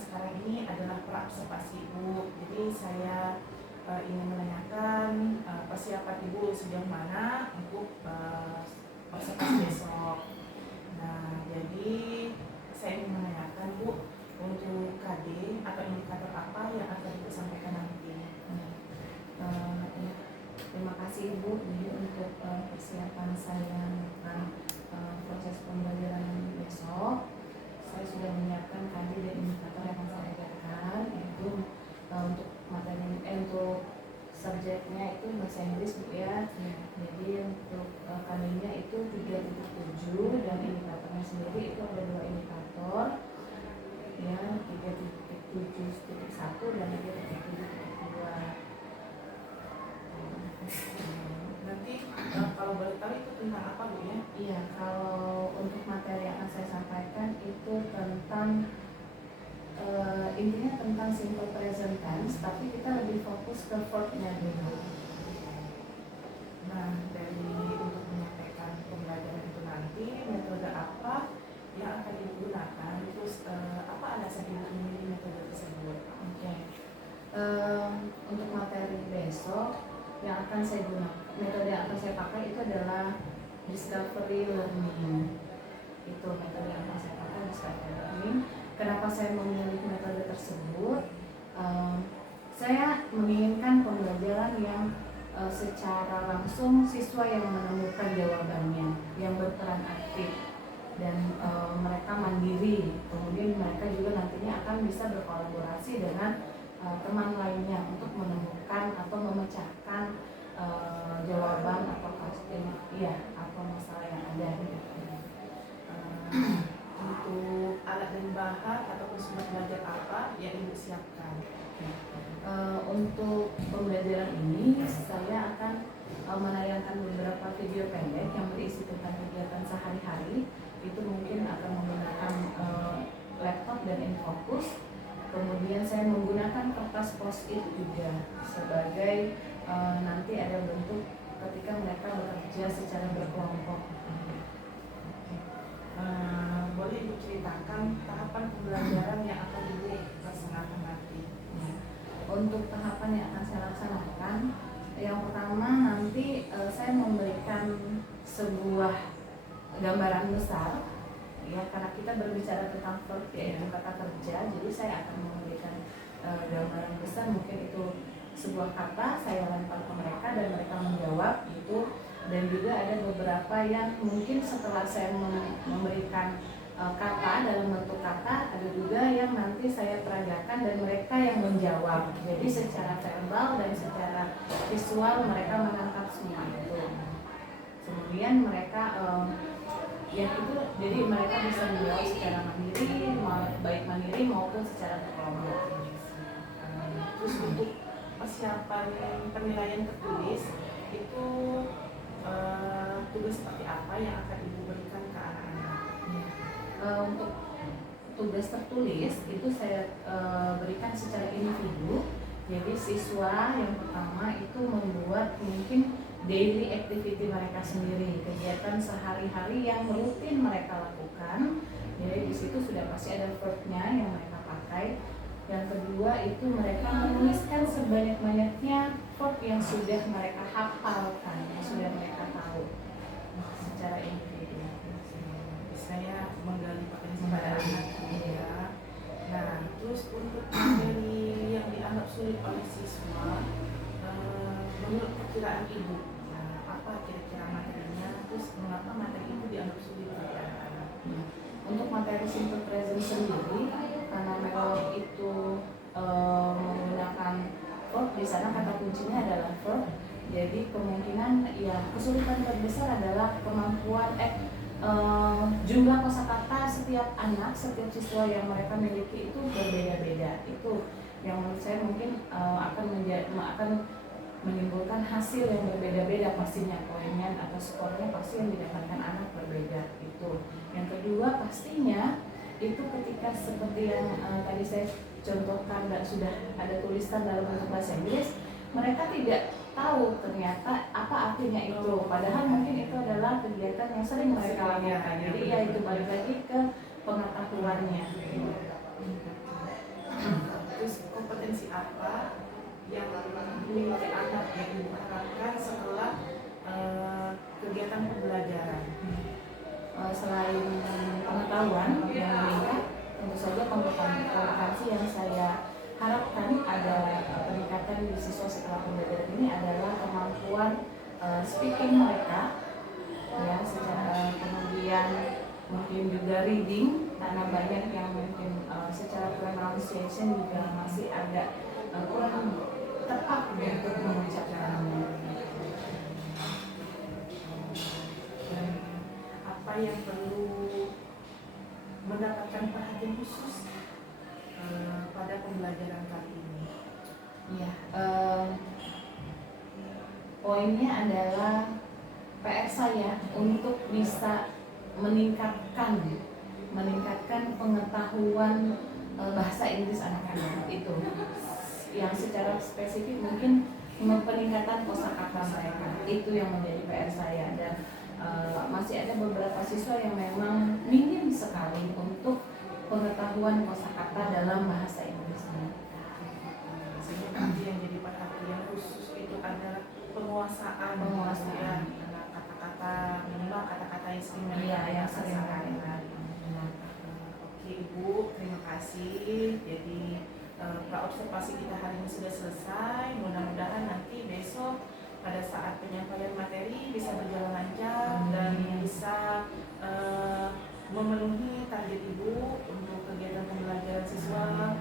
sekarang ini adalah praobservasi Ibu. Jadi saya ingin menanyakan persiapan Ibu sejauh mana untuk observasi besok. Nah, jadi saya ingin menanyakan Bu, untuk KD atau indikator apa yang akan Ibu sampaikan nanti? Terima kasih Ibu. Jadi untuk persiapan saya tentang proses pembelajaran besok, saya sudah menyiapkan KD dan indikator yang akan saya ajarkan, yaitu untuk materi untuk subjeknya itu bahasa Inggris Bu ya. Jadi untuk KD-nya itu 3.7 dan indikatornya sendiri itu ada 2 indikator ya, 3.7.1 dan 3.7.2. Nanti kalau boleh tahu itu tentang apa Bu ya? Iya, kalau untuk materi yang akan saya sampaikan itu tentang intinya tentang simple present tense, tapi kita lebih fokus ke verb-nya dulu. Nah, dari untuk menyampaikan pembelajaran itu nanti, metode apa yang akan digunakan, terus apa alasan Ibu memilih metode tersebut? Oke. Untuk materi besok yang akan saya gunakan, metode yang akan saya pakai itu adalah discovery learning. Itu metode yang akan saya pakai, discovery learning. Kenapa saya memilih metode tersebut? Saya menginginkan pembelajaran yang secara langsung siswa yang menemukan jawabannya, yang berperan aktif dan mereka mandiri. Kemudian mereka juga nantinya akan bisa berkolaborasi dengan teman lainnya untuk menemukan atau memecahkan jawaban atau atau masalah yang ada. Untuk alat dan bahan ataupun sumber belajar apa yang Ibu siapkan? Untuk pembelajaran ini saya akan menayangkan beberapa video pendek yang berisi tentang kegiatan sehari-hari. Itu mungkin akan menggunakan laptop dan infocus. Kemudian saya menggunakan kertas post-it juga sebagai nanti ada bentuk ketika mereka bekerja secara berkelompok. Boleh Ibu ceritakan tahapan pembelajaran yang akan Ibu laksanakan nanti? Untuk tahapan yang akan saya laksanakan, yang pertama nanti saya memberikan sebuah gambaran besar ya, karena kita berbicara tentang verb yaitu kata kerja, jadi saya akan memberikan gambaran besar, mungkin itu sebuah kata saya lempar ke mereka dan mereka menjawab itu. Dan juga ada beberapa yang mungkin setelah saya memberikan kata dalam bentuk kata, ada juga yang nanti saya peragakan dan mereka yang menjawab. Jadi secara verbal dan secara visual mereka menangkap semua itu. Kemudian mereka jadi mereka bisa menjawab secara mandiri, baik mandiri maupun secara berkelompok. Terus untuk persiapan penilaian tertulis itu tugas seperti apa yang akan Ibu berikan ke anak-anak? Untuk tugas tertulis itu saya berikan secara individu. Jadi siswa yang pertama itu membuat mungkin daily activity mereka sendiri, kegiatan sehari-hari yang rutin mereka lakukan. Jadi di situ sudah pasti ada verb-nya yang mereka pakai. Yang kedua itu mereka menuliskan sebanyak-banyaknya verb yang sudah mereka hafalkan, yang sudah mereka tahu secara individu. Saya menggali potensi pada anak ya. Nah, terus untuk materi yang dianggap sulit oleh siswa, menurut perkiraan Ibu, apa kira-kira materinya? Terus mengapa materi itu dianggap sulit oleh anak-anak? Untuk materi simple present sendiri, karena memang itu menggunakan verb, di sana kata kuncinya adalah verb. Jadi kemungkinan ya kesulitan terbesar adalah kemampuan jumlah kosakata setiap anak, setiap siswa yang mereka miliki itu berbeda-beda. Itu yang menurut saya mungkin akan menimbulkan hasil yang berbeda-beda, pastinya poinnya atau skornya pasti yang didapatkan anak berbeda itu. Yang kedua pastinya itu ketika seperti yang tadi saya contohkan dan sudah ada tulisan dalam bentuk bahasa Inggris, mereka tidak tahu ternyata apa artinya itu, padahal mungkin itu adalah kegiatan yang sering mereka lakukan. Jadi ya itu balik lagi ke pengetahuannya. terus kompetensi apa yang dimiliki anak yang Ibu harapkan setelah kegiatan pembelajaran? Selain pengetahuan yang meningkat, tentu saja kompetensi yang saya harapkan ada peningkatan di siswa setelah pembelajaran ini adalah kemampuan speaking mereka, ya, secara kemudian mungkin juga reading, karena banyak yang mungkin secara pronunciation juga masih agak kurang tepat untuk mengucapkannya. Dan apa yang perlu mendapatkan perhatian khusus pada pembelajaran kali ini? Ya, poinnya adalah PR saya untuk bisa meningkatkan pengetahuan bahasa Inggris anak-anak itu, yang secara spesifik mungkin peningkatan kosakata mereka, itu yang menjadi PR saya. Dan masih ada beberapa siswa yang memang minim sekali untuk pengetahuan kosakata dalam bahasa Inggrisnya. Sehingga nanti yang jadi perhatian khusus itu adalah penguasaan ya, kata-kata minimal kata-kata yang sering yang sering kali. Oke Ibu, terima kasih. Jadi praobservasi kita hari ini sudah selesai. Mudah-mudahan nanti besok pada saat penyampaian materi bisa berjalan lancar dan bisa memenuhi target Ibu untuk kegiatan pembelajaran siswa,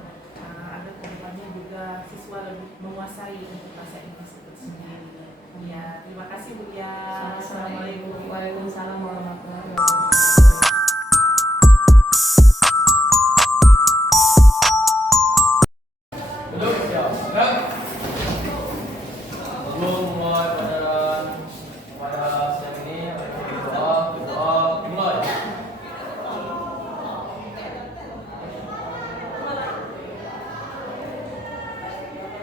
agar kedepannya juga siswa lebih menguasai untuk bahasa Inggris itu sendiri. Ya, terima kasih Bu ya. Assalamualaikum. Waalaikumsalam warahmatullahi wabarakatuh. Sebelum mulai pada siang ini, doa dimulai.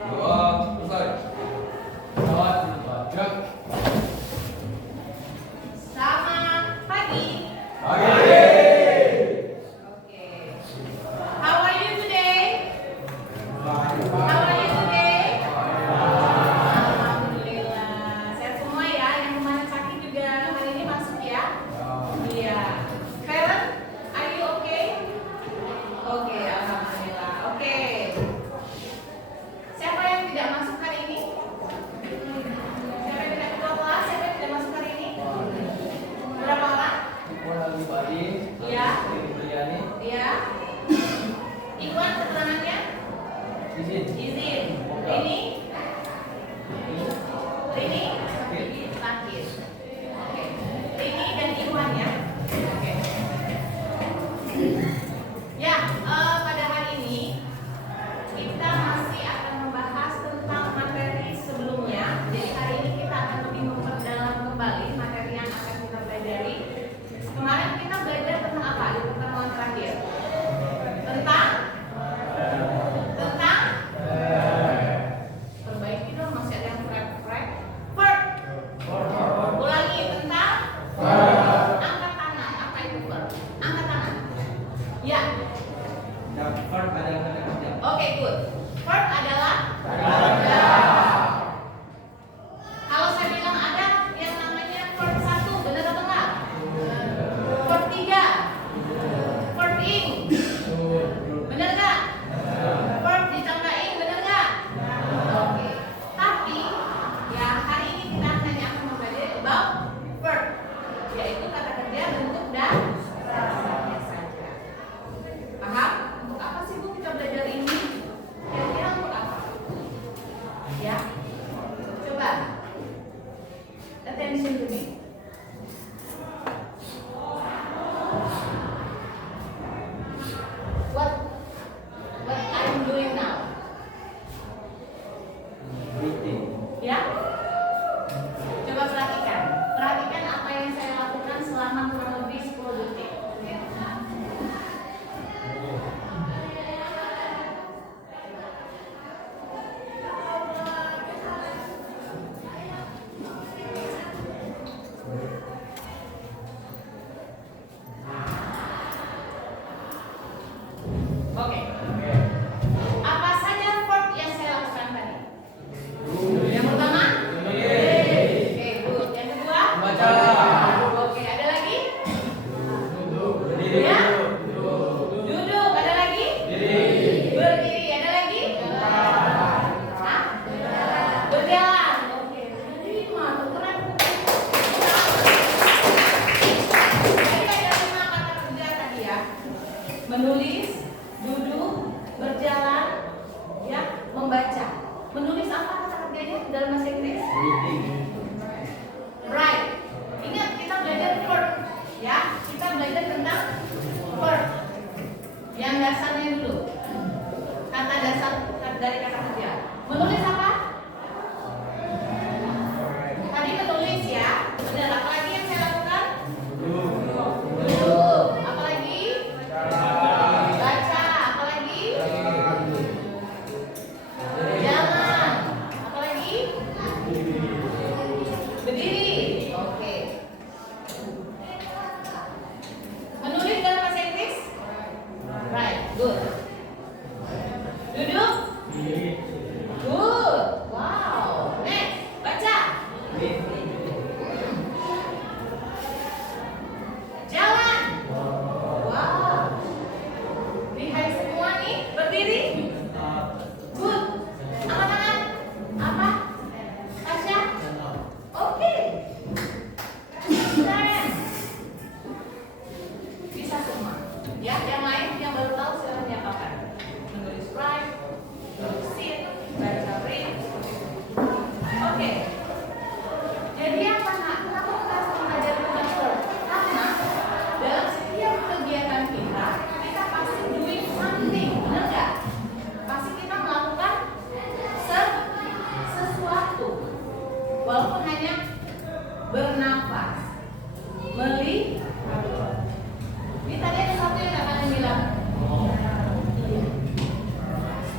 Doa selesai. Selamat berbahagia. Selamat pagi. kertas. Ini tadi ada satu yang nggak kalian bilang.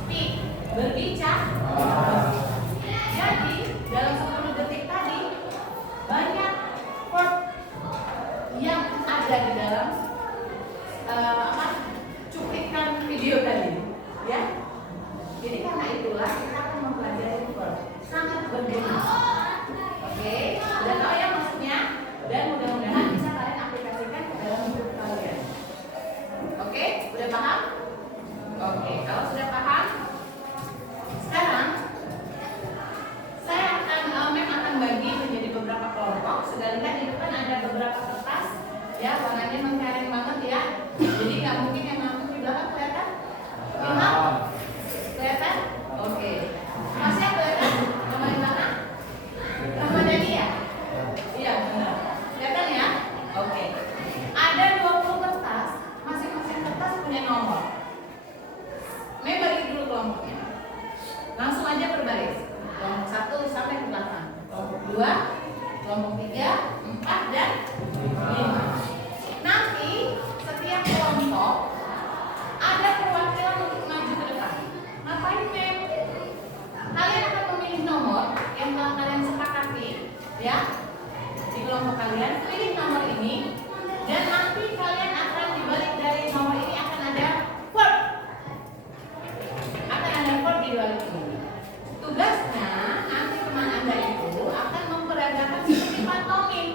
Speak, berbicara. Jadi dalam 10 detik tadi banyak verb yang ada di dalam cuplikan video tadi, ya. Jadi karena itulah kita akan mempelajari verb sangat berguna. Oke, udah tahu ya maksudnya? Dan mudah-mudahan bisa kalian aplikasikan ke dalam hidup kalian. Oke, udah paham? Oke, kalau sudah paham, sekarang saya akan bagi menjadi beberapa kelompok. Sudah lihat di depan ada beberapa kertas, ya, warnanya mengkering banget ya. Jadi nggak mungkin yang ngambil di belakang kelihatan? Kelihatan? Oke. Masnya kelihatan? Nama di mana? Ramadhani ya? Iya, benar. Kelihatan ya? Oke. Ada 20 kertas, masing-masing kertas punya nomor. Mei bagi dulu kelompoknya. Langsung aja berbaris. Kelompok 1 sampai ke belakang. Kelompok 2, kelompok 3, 4 dan 5. Nanti setiap kelompok ada perwakilan untuk maju ke depan. Ngapain, Mem? Kalian akan memilih nomor yang telah kalian sepakati, ya, di kelompok kalian. Pilih nomor ini, dan nanti kalian akan dibalik dari nomor ini akan ada verb. Akan ada verb di balik ini. Tugasnya nanti teman Anda itu akan memperagakan seperti pantomim.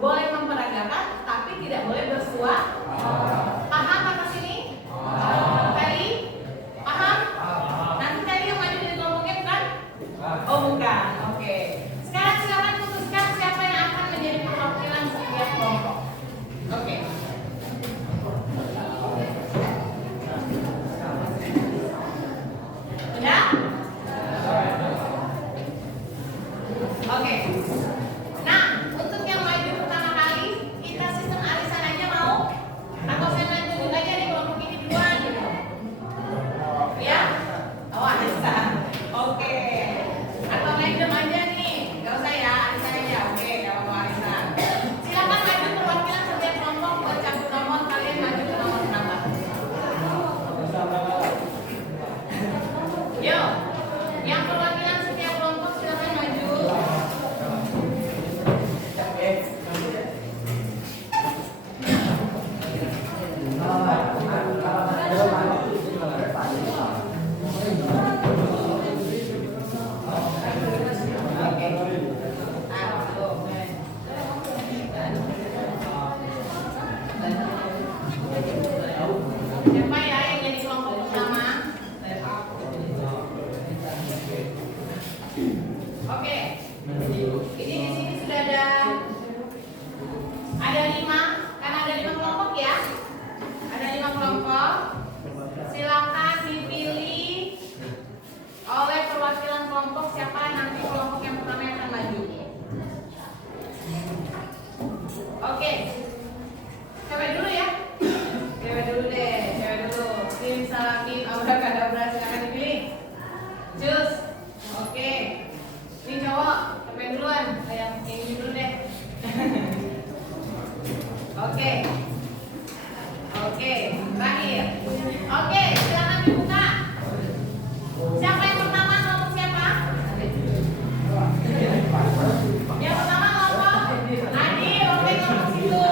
Boleh memperagakan, tapi tidak boleh bersuara. Paham apa sini? Tadi? Paham? Nanti tadi yang maju di kelompoknya bukan? Oh bukan, oke. Sekarang silakan putuskan siapa yang akan menjadi perwakilan setiap kelompok. Oke. Udah? Oke. Nah, untuk yang maju pertama kali, kita sistem arisan aja mau? Atau saya lanjutin aja di kelompok ini duluan gitu? Ya? Oh, arisan. Oke. Atau random aja nih? Gak usah ya, arisan aja. Oke, gak apa-apa arisan. Silakan maju perwakilan setiap kelompok buat cabut nomor. Kalian maju ke nomor berapa? Yo, yang perwakilan setiap kelompok silakan maju. Siapa ya yang jadi kelompok pertama? Oke. Ini di sini sudah ada 5, karena ada 5 kelompok ya. Ada 5 kelompok. Silakan dipilih oleh perwakilan kelompok siapa nanti kelompok yang pertama yang akan maju. Oke. Cewek dulu ya. Cewek dulu deh, cewek dulu. Tim salamin abrakadabra silakan dipilih. Cus. Oke. Ini cowok, siapa yang duluan? Yang ini dulu deh. Oke. Oke, terakhir. Oke, silakan dibuka. Siapa yang pertama? Kelompok siapa? Yang pertama kelompok Adi. Oke, kelompok situ.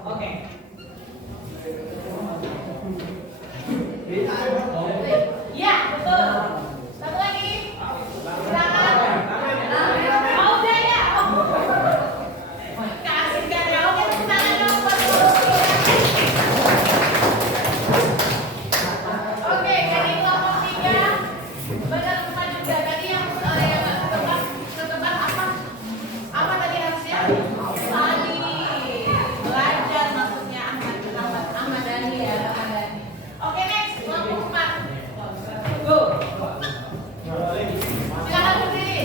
Oke. Iya, betul. Satu lagi. Silakan. Oh, udah ya. Kasih kan ya. Oke, tepuk tangan dong buat Oke, jadi kelompok 3 benar lupa juga tadi yang ketebak apa? Apa tadi harusnya? Tadi belajar maksudnya Ahmad Dhani ya, Ahmad Dhani. Oke, next kelompok 4. Go. Silakan berdiri.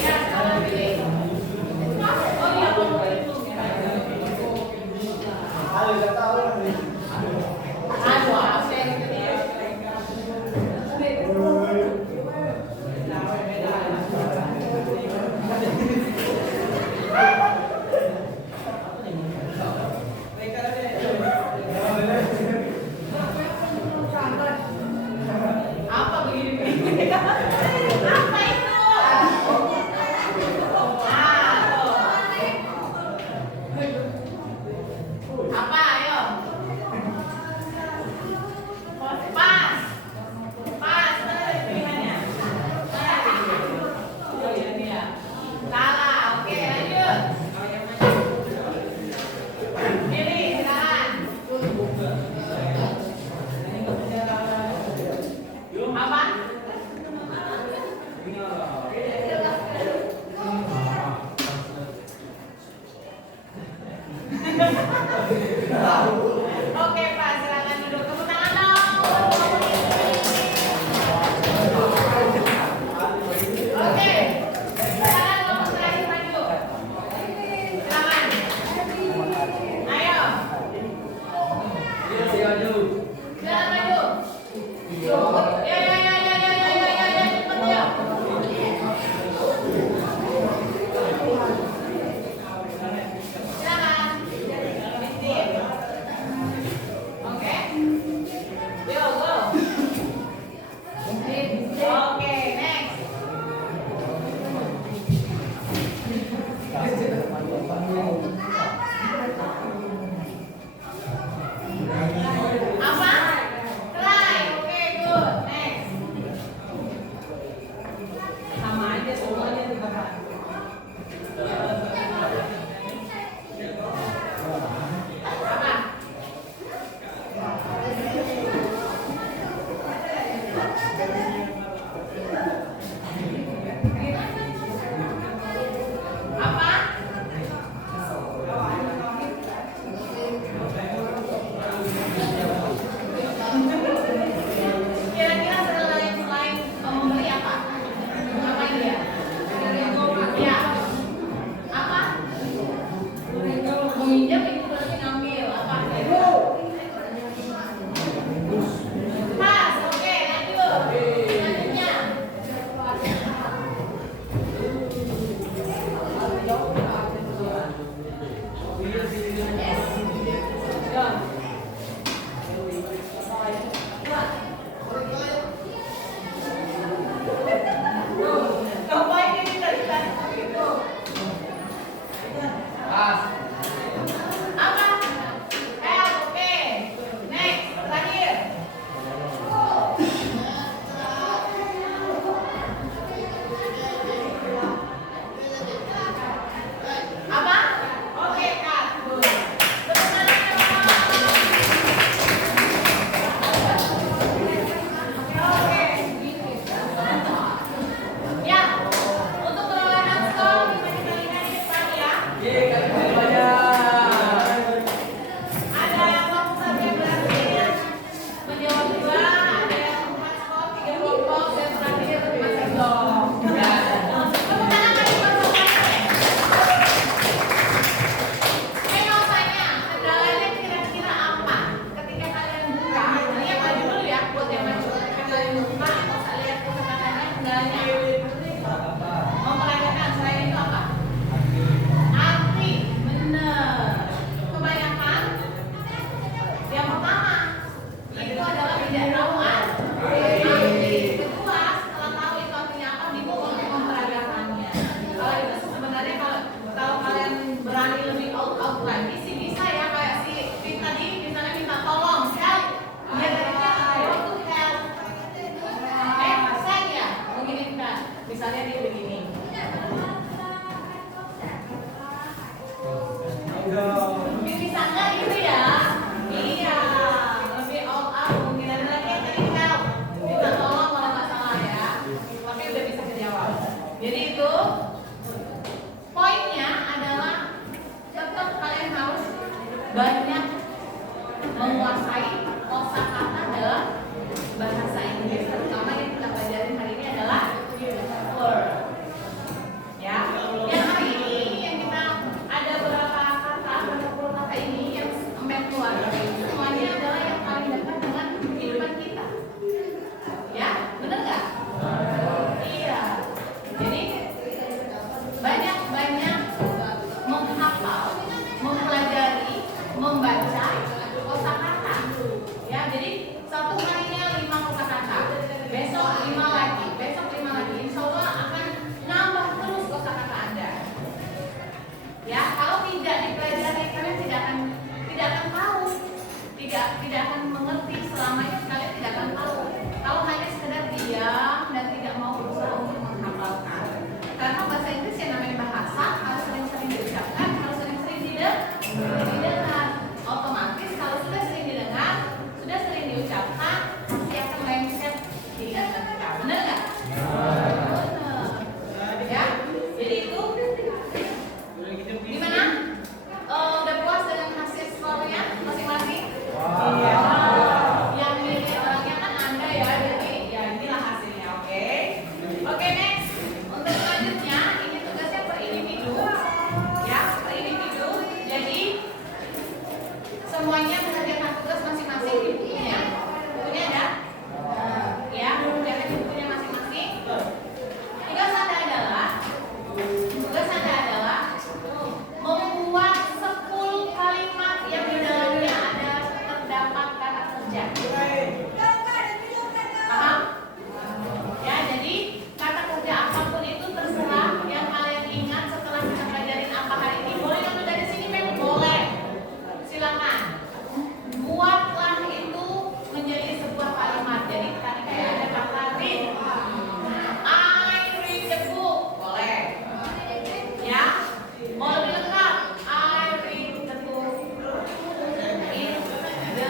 Ya, silakan berdiri. Oh iya, kelompok itu. Aduh, apa yang gede? Apa begini? Apa itu? Apa? Ayo. Pas. Pas. Mana tadi pilihannya? Oh iya ini ya. Salah. Oke, lanjut. Pilih, silakan. Apa? Oke, Pak, silakan duduk. Tepuk tangan dong. Oke. Silakan kelompok terakhir maju. Silakan. Ayo. Silakan maju. Ya, ya, ya, ya, ya, ya, ya, ya, ya, cepet ya. Silakan. Sip. Oke. Yo, go. Oke, next. Apa? Try. Oke, good. Next. Sama aja semuanya tebakan. Apa? Apa? Kira-kira selain membeli apa? Ngapain dia? Ya. Apa? Meminjam itu berarti ngambil. Apa? Pas. Oke, lanjut. Selanjutnya. Ngapain ini dari tadi? Mau lebih lengkap, I read the book in the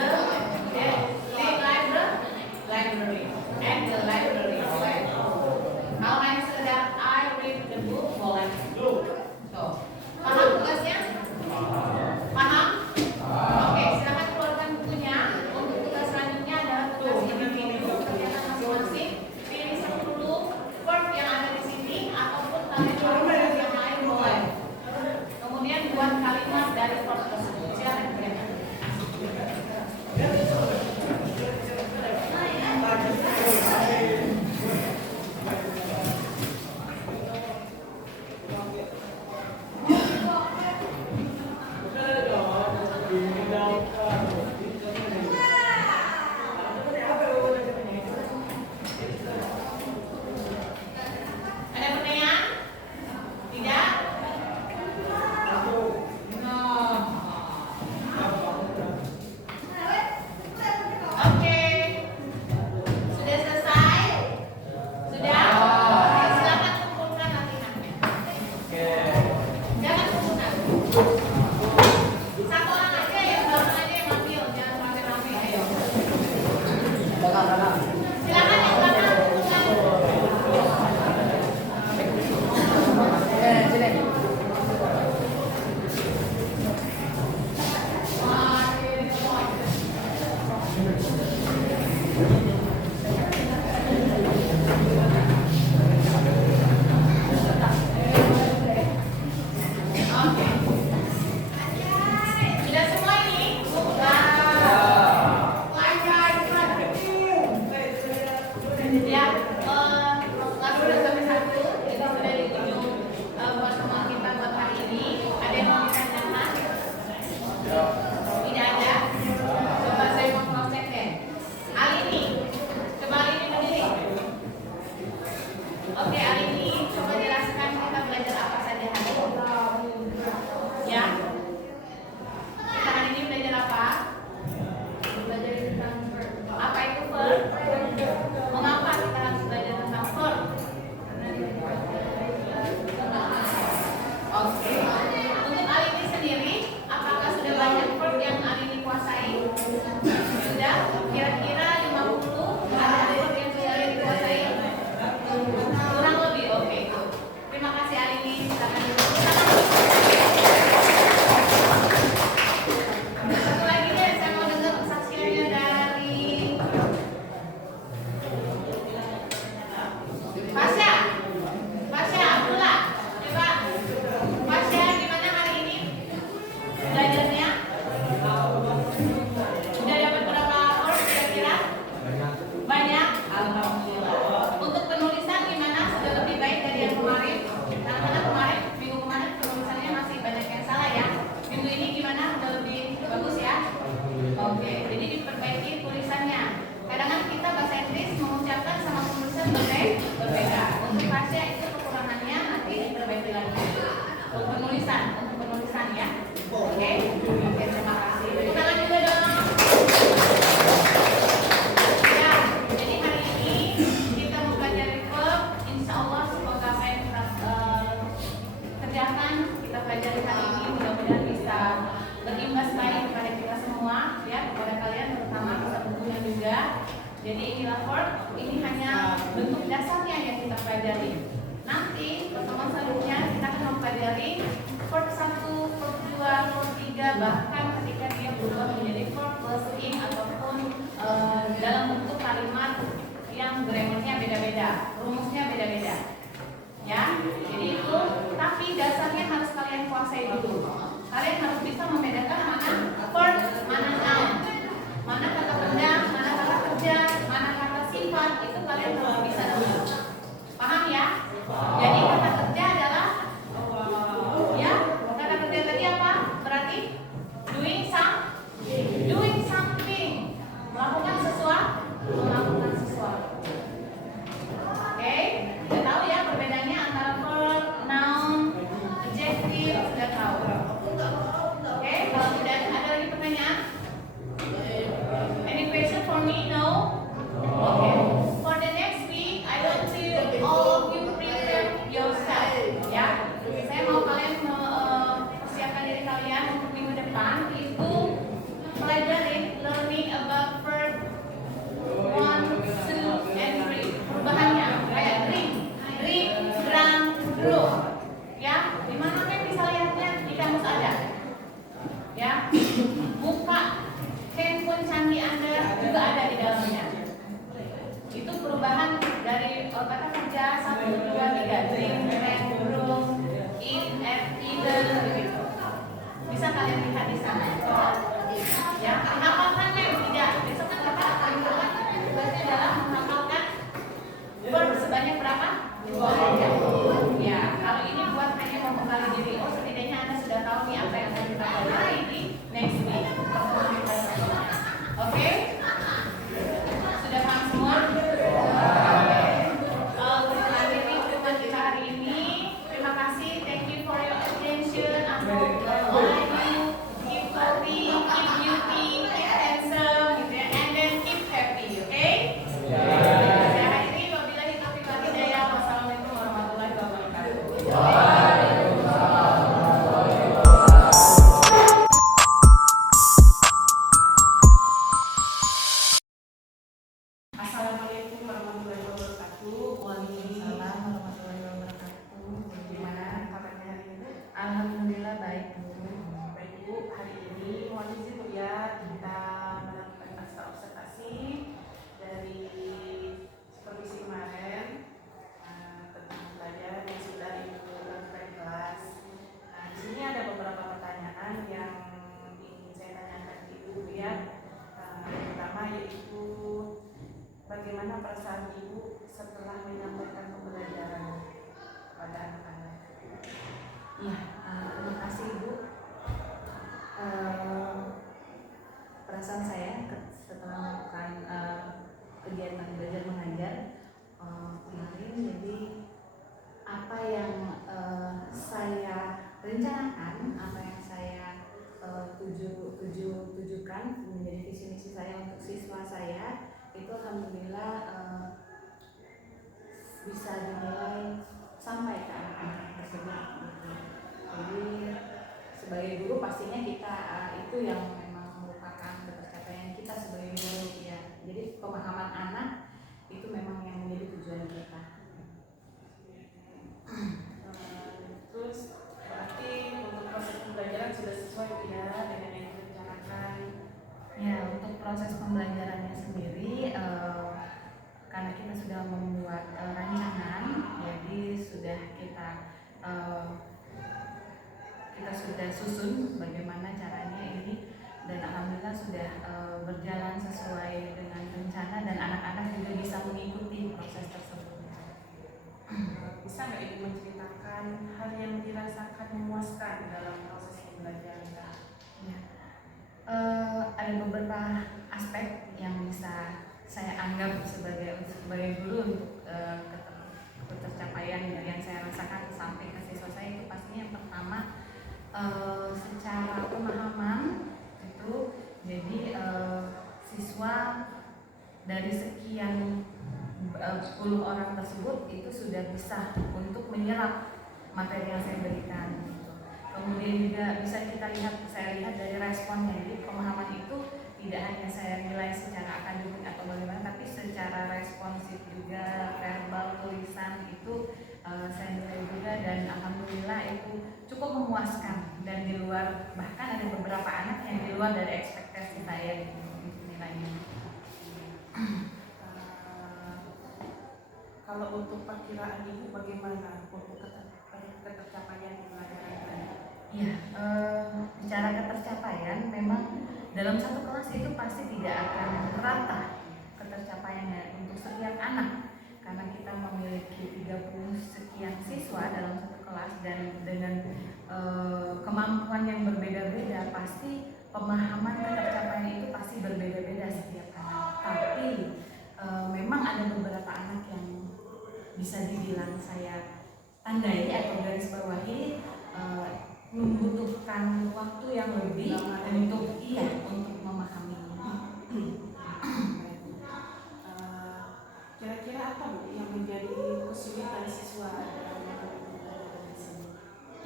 library. At the library. Kalau main sekedar I read the book boleh. Tuh. Paham tugasnya? Paham? Oke, silakan keluarkan bukunya. Untuk tugas selanjutnya adalah tugas individu kegiatan masing-masing. Pilih 10 verb yang ada di sini ataupun kalimat yang lain boleh. Kemudian buat kalimat dari verb tersebut. Silakan kerjakan. Ada pertanyaan? Tidak? Oke. Sudah selesai? Sudah? Silakan kumpulkan latihannya. Jangan kumpulkan. Satu orang aja yang baru aja yang ambil, jangan rame-rame. Ayo. Silakan yang belakang kumpulkan. Oke. Sudah semua ini? Sudah. Ya, lagu udah sampai 1. Itu sudah di ujung pertemuan kita buat hari ini. Ada yang mau ditanyakan? Tidak ada? Coba saya mau cross check deh. Alini, coba Alini berdiri. Oke, Alini, coba jelaskan kita belajar apa saja hari ini. Ya, kita hari ini belajar apa? Belajar tentang verb. Apa itu verb? Mengapa kita harus belajar tentang verb? Oke. Untuk Alini sendiri, apakah sudah banyak verb yang Alini kuasai? Sudah? Kira-kira 50 ada verb yang sudah Alini kuasai? Kurang lebih, oke. Terima kasih Alini. Silakan duduk. Satu lagi deh, saya mau dengar kesaksiannya dari Pasha. Pasha Abdullah. Coba. Pasha, gimana hari ini belajarnya? Udah dapat berapa verb kira-kira? Banyak? Alhamdulillah. Untuk penulisan gimana? Sudah lebih baik dari yang kemarin? Karena kemarin, minggu kemarin penulisannya masih banyak yang salah ya. Minggu ini gimana? Sudah lebih bagus ya? Oke, jadi diperbaiki tulisannya. Kadang kan kita bahasa Inggris mengucapkan sama penulisan berbeda. Untuk Pasha itu kekurangannya nanti diperbaiki lagi. Untuk penulisan ya. Oke, terima kasih. Tepuk tangan juga dong. Ya, jadi hari ini kita mau belajar verb. Insya Allah semoga apa yang kita kerjakan, kita pelajari hari ini mudah-mudahan bisa berimbas baik kepada kita semua, ya, kepada kalian terutama kita bukunya juga. Jadi inilah verb, ini hanya bentuk dasarnya yang kita pelajari. Nanti pertemuan selanjutnya kita akan mempelajari verb 1, verb 2, verb 3, bahkan ketika dia berubah menjadi verb plus in ataupun dalam bentuk kalimat yang grammarnya beda-beda, rumusnya beda-beda. Ya, jadi itu, tapi dasarnya harus kalian kuasai dulu. Kalian harus bisa membedakan mana verb, mana noun, mana kata benda, mana kata kerja, mana kata sifat, itu kalian harus bisa dulu. Paham ya? Jadi kata kerja adalah, ya, kata kerja tadi apa? Berarti doing something, melakukan sesuatu, Oke, sudah tahu ya perbedaannya antara verb, noun, adjective, sudah tahu. Oke, kalau tidak yang canggih Anda juga ada di dalamnya. Itu perubahan dari kata kerja 1, 2, 3, drink, drink, room, eat, eaten, begitu. Bisa kalian lihat di sana. Ya, menghafalkannya tidak. Besok kan kita akan berarti dalam menghafalkan verb sebanyak berapa? 2. Ya, kalau ini buat hanya membekali diri. Oh, setidaknya Anda sudah tahu nih apa yang akan kita pelajari di next week. Oke? Sudah paham semua? Untuk akhiri pertemuan kita hari ini. Terima kasih. Thank you for your attention. I hope all of you keep healthy, keep beauty, keep handsome, gitu ya, and then keep happy. Okay? Saya akhiri. Wabillahi taufiq wal hidayah. Wassalamualaikum warahmatullahi wabarakatuh. Assalamualaikum warahmatullahi wabarakatuh. Waalaikumsalam warahmatullahi wabarakatuh. Gimana kabarnya hari ini? Alhamdulillah baik Bu. Baik Bu, hari ini mohon izin Bu ya, kita melakukan pasca observasi dari supervisi kemarin tentang pelajaran yang sudah Ibu lakukan di kelas. Nah, di sini ada beberapa pertanyaan yang ingin saya tanyakan ke Ibu ya. Yang pertama yaitu bagaimana perasaan Ibu setelah menyampaikan pembelajaran pada anak-anak? Iya, terima kasih Bu. Perasaan saya setelah melakukan kegiatan belajar mengajar kemarin, jadi apa yang saya rencanakan, apa yang saya tujukan menjadi visi misi saya untuk siswa saya, itu alhamdulillah bisa dinilai sampai ke anak-anak tersebut. Jadi sebagai guru pastinya kita itu yang memang merupakan ketercapaian kita sebagai guru ya. Jadi pemahaman anak itu memang yang menjadi tujuan kita. Terus berarti untuk proses pembelajaran sudah sesuai tidak dengan yang direncanakan? Ya, untuk proses pembelajarannya sendiri karena kita sudah membuat rancangan, jadi sudah kita sudah susun bagaimana caranya ini, dan alhamdulillah sudah berjalan sesuai dengan rencana dan anak-anak juga bisa mengikuti proses tersebut. Bisa nggak Ibu menceritakan hal yang dirasakan memuaskan dalam proses pembelajaran? Ya. Ada beberapa aspek yang bisa saya anggap sebagai guru untuk ketercapaian yang saya rasakan sampai ke siswa saya. Itu pastinya yang pertama secara pemahaman itu, jadi siswa dari sekian puluh orang tersebut itu sudah bisa untuk menyerap materi yang saya berikan gitu. Kemudian juga bisa saya lihat dari responnya. Jadi pemahaman itu tidak hanya saya nilai secara akademik atau bagaimana, tapi secara responsif juga, verbal, tulisan itu saya nilai juga, dan alhamdulillah itu cukup memuaskan, dan di luar, bahkan ada beberapa anak yang di luar dari ekspektasi saya gitu nilainya. Kalau untuk perkiraan Ibu bagaimana untuk ketercapaian pembelajaran tadi? Ya, bicara ketercapaian, memang dalam satu kelas itu pasti tidak akan rata ketercapaiannya untuk setiap anak, karena kita memiliki 30 sekian siswa dalam satu kelas, dan dengan kemampuan yang berbeda-beda, pasti pemahaman ketercapaian itu pasti berbeda-beda setiap anak. Tapi memang ada beberapa anak yang bisa dibilang saya tandai atau garis bawahi membutuhkan waktu yang lebih untuk memahaminya. Kira-kira apa Bu yang menjadi kesulitan siswa dalam pembelajaran di sini?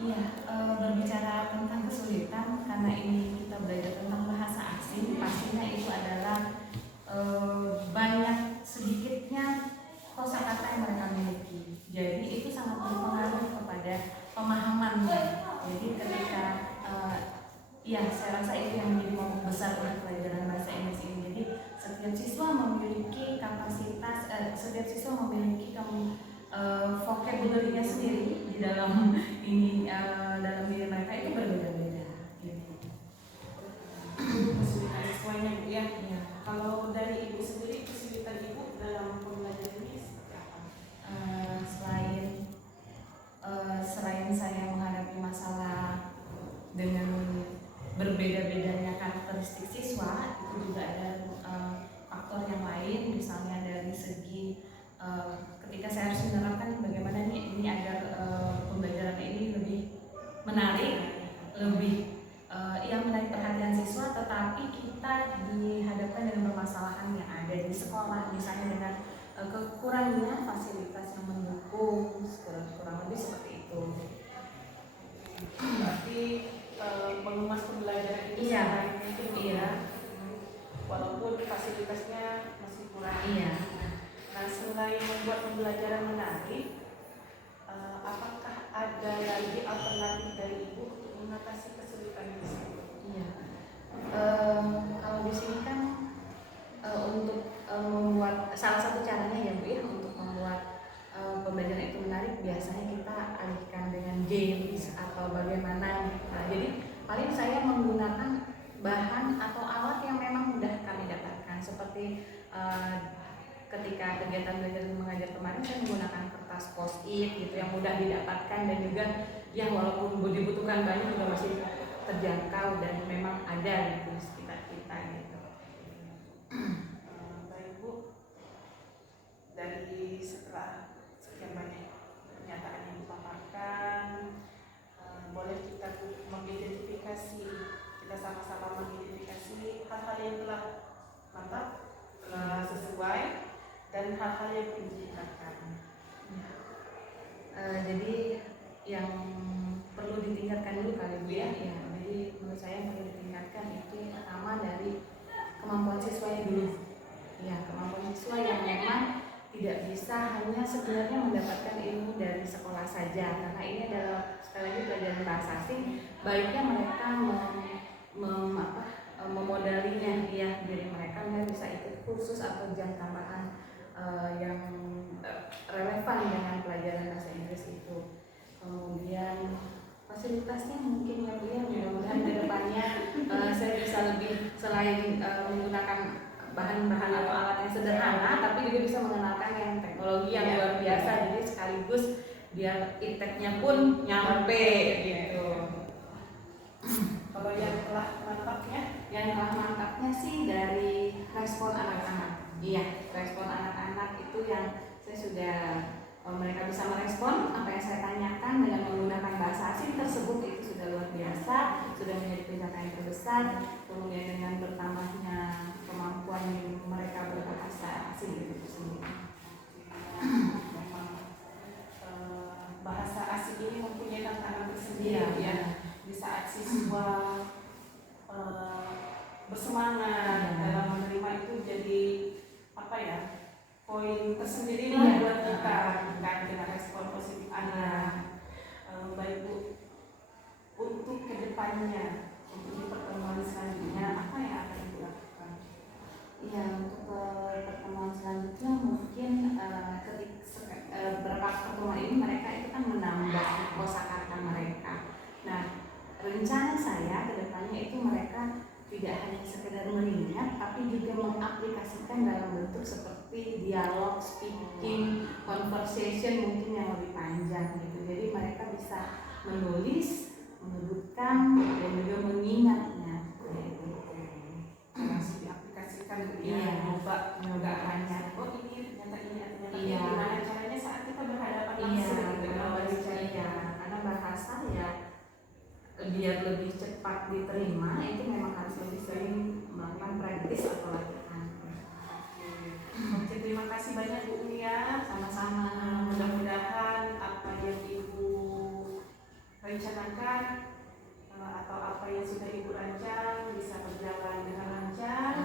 Iya, berbicara tentang kesulitan, karena ini kita belajar tentang bahasa asing, pastinya itu adalah banyak sedikitnya kosakata yang mereka miliki. Jadi itu sangat berpengaruh kepada pemahamannya. Jadi ketika Iya, saya rasa itu yang menjadi momok besar untuk pelajaran bahasa Inggris ini. Jadi setiap siswa memiliki kapasitas, setiap siswa memiliki vocabulary-nya sendiri di dalam ini, dalam diri mereka itu berbeda-beda. Gitu. Kesulitan siswanya Bu ya. Iya. Kalau dari Ibu sendiri, kesulitan Ibu dalam pembelajaran ini seperti apa? Selain saya menghadapi masalah dengan berbeda-bedanya karakteristik siswa, itu juga ada faktor yang lain, misalnya dari segi ketika saya harus menerapkan bagaimana nih ini agar pembelajaran ini lebih menarik, lebih menarik perhatian siswa, tetapi kita dihadapkan dengan permasalahan yang ada di sekolah, misalnya dengan kekurangnya fasilitas yang mendukung, kurang lebih seperti itu. Berarti mengemas pembelajaran itu Iya. selain mungkin Iya. walaupun fasilitasnya masih kurang. Iya. Nah, selain membuat pembelajaran menarik, apakah ada lagi alternatif dari Ibu untuk mengatasi kesulitan ini? Iya. Kalau di sini kan untuk membuat salah satu caranya ya Bu ya, untuk membuat pembelajaran itu menarik, biasanya kita alihkan dengan games atau bagaimana. Nah, jadi paling saya menggunakan bahan atau alat yang memang mudah kami dapatkan, seperti ketika kegiatan belajar dan mengajar kemarin saya menggunakan kertas post-it gitu yang mudah didapatkan dan juga ya walaupun dibutuhkan banyak juga masih terjangkau dan memang ada gitu di sekitar kita gitu. Baik Bu, dari setelah sekian banyak pernyataan yang dipaparkan, boleh kita mengidentifikasi, kita sama-sama mengidentifikasi hal-hal yang telah mantap, telah sesuai, dan hal-hal yang perlu ditingkatkan. Jadi yang perlu ditingkatkan dulu kali Bu ya. Ya, jadi menurut saya yang perlu ditingkatkan itu pertama dari kemampuan siswanya dulu. Ya, kemampuan siswa yang memang tidak bisa hanya sebenarnya mendapatkan ilmu dari sekolah saja, karena ini adalah sekali lagi pelajaran bahasa asing. Baiknya mereka memodalinya ya diri mereka bisa ikut kursus atau jam tambahan yang relevan dengan pelajaran bahasa Inggris itu. Kemudian fasilitasnya mungkin ya Bu ya, mudah-mudahan ke depannya saya bisa lebih selain menggunakan bahan-bahan atau alat yang sederhana, tapi juga bisa mengenalkan yang teknologi yang luar biasa, jadi sekaligus biar ipteknya pun nyampe gitu. Kalau yang telah mantapnya, Yang telah mantapnya sih dari respon anak-anak. Iya, respon anak-anak itu yang saya sudah mereka bisa merespon apa yang saya tanyakan dengan menggunakan bahasa asing tersebut, itu sudah luar biasa, sudah menjadi pencapaian terbesar. Kemudian dengan bertambahnya kemampuan mereka berbahasa asing itu sendiri. memang bahasa asing ini mempunyai tantangan tersendiri ya. Di saat siswa bersemangat dalam menerima itu jadi apa ya, poin tersendiri lah buat kita kan dengan respon positif anak. Baik Bu, untuk kedepannya, untuk di pertemuan selanjutnya apa yang akan dilakukan? Iya, untuk pertemuan selanjutnya mungkin beberapa pertemuan ini mereka itu kan menambah kosakata mereka. Nah, rencana saya ke depannya itu mereka tidak hanya sekedar mengingat, tapi juga mengaplikasikan dalam bentuk seperti dialog, speaking, conversation mungkin yang lebih panjang gitu. Jadi mereka bisa menulis, menyebutkan, dan juga mengingatnya. Langsung diaplikasikan gitu ya. Iya. Nggak hanya oh ini ternyata ini ternyata ini. Iya. Gimana caranya saat kita berhadapan Iya, langsung gitu ya. karena bahasa ya biar lebih cepat diterima itu memang harus lebih sering melakukan praktis atau latihan. Oke, terima kasih banyak Bu Unia. Sama-sama. Mudah-mudahan apa yang Ibu rencanakan atau apa yang sudah Ibu rancang bisa berjalan dengan lancar.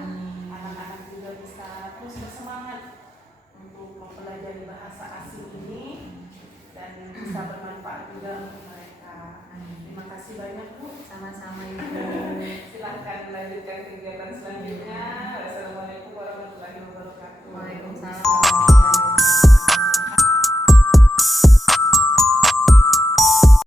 Anak-anak juga bisa terus bersemangat untuk mempelajari bahasa asing ini dan bisa bermanfaat juga untuk mereka. Terima kasih banyak Bu. Sama-sama Ibu. kegiatan-kegiatan